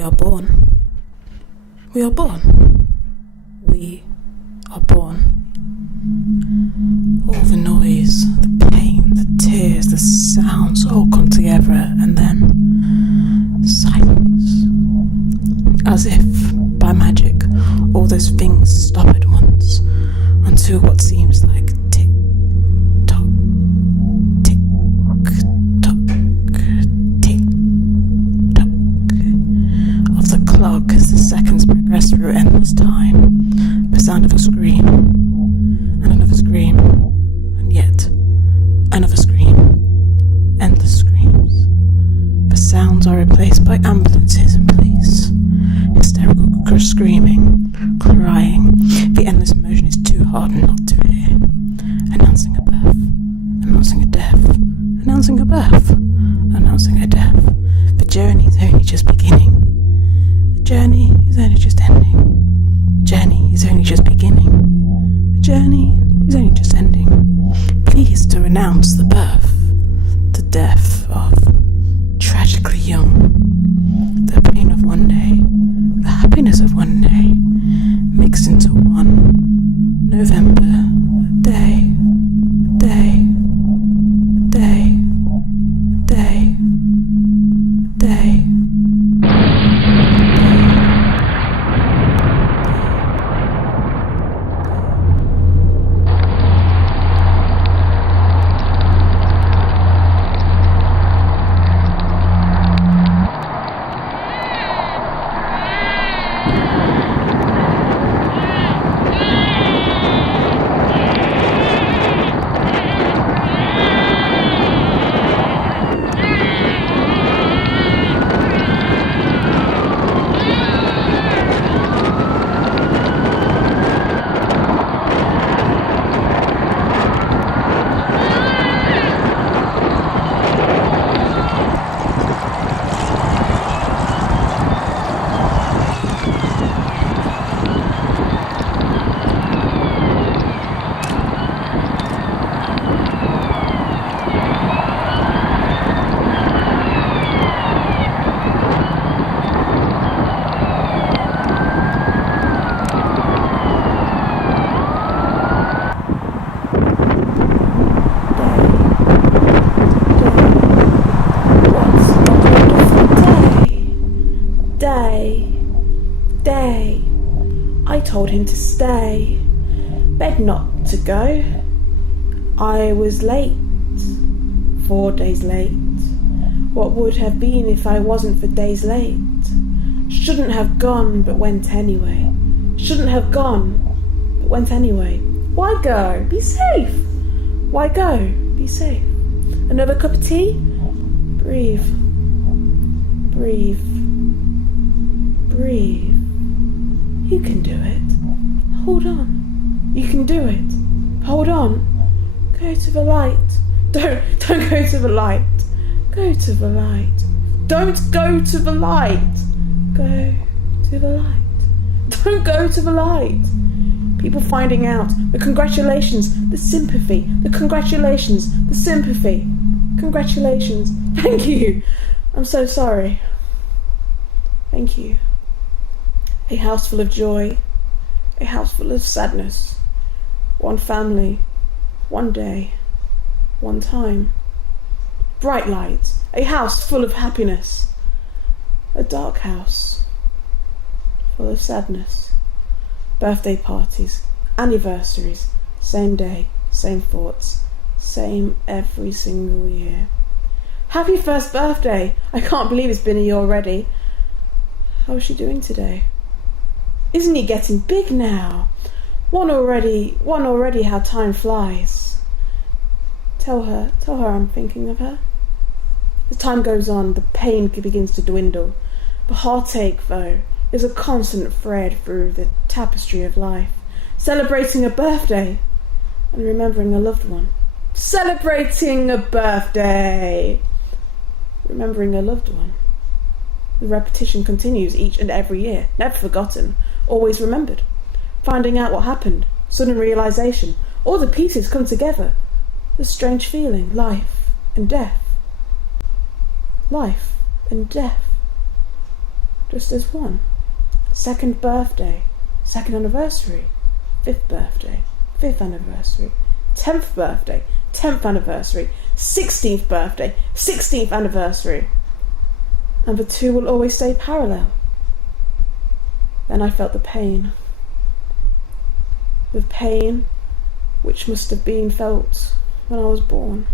We are born. We are born. We are born. All the noise, the pain, the tears, the sounds all come together, and then silence. As if by magic, all those things stop at once until what seems like tick-tock, tick-tock, tick-tock of the clock as the seconds progress through endless time. The sound of a scream, and another scream, and yet another scream. Endless screams. The sounds are replaced by ambulances in police. Hysterical screaming, crying. The endless emotion is too hard not to hear. Announcing a birth, announcing a death, announcing a birth, announcing a death. The journey is only just beginning. The journey is only just ending. The journey is only just beginning. The journey is only just ending. Pleased to announce the birth, the death of tragically young. The pain of one day, the happiness of one day, mixed into one November day, day, day, day, day. Day. I told him to stay, begged not to go. I was late, 4 days late. What would have been if I wasn't for days late? Shouldn't have gone, but went anyway. Shouldn't have gone, but went anyway. Why go? Be safe. Why go? Be safe. Another cup of tea? Breathe. Breathe. Breathe. You can do it. Hold on. You can do it. Hold on. Go to the light. Don't go to the light. Go to the light. Don't go to the light. Go to the light. Don't go to the light. People finding out. The congratulations. The sympathy. The congratulations. The sympathy. Congratulations. Thank you. I'm so sorry. Thank you. A house full of joy. A house full of sadness. One family. One day. One time. Bright light. A house full of happiness. A dark house full of sadness. Birthday parties. Anniversaries. Same day. Same thoughts. Same every single year. Happy first birthday! I can't believe it's been a year already. How is she doing today? Isn't he getting big now? One already, how time flies. Tell her I'm thinking of her. As time goes on, the pain begins to dwindle. The heartache, though, is a constant thread through the tapestry of life. Celebrating a birthday and remembering a loved one. Celebrating a birthday! Remembering a loved one. The repetition continues each and every year, never forgotten, always remembered. Finding out what happened, sudden realization, all the pieces come together. The strange feeling, life and death. Life and death. just as one. Second birthday, second anniversary. Fifth birthday, fifth anniversary. 10th birthday, 10th anniversary. 16th birthday, 16th anniversary. And the two will always stay parallel. Then I felt the pain. The pain which must have been felt when I was born.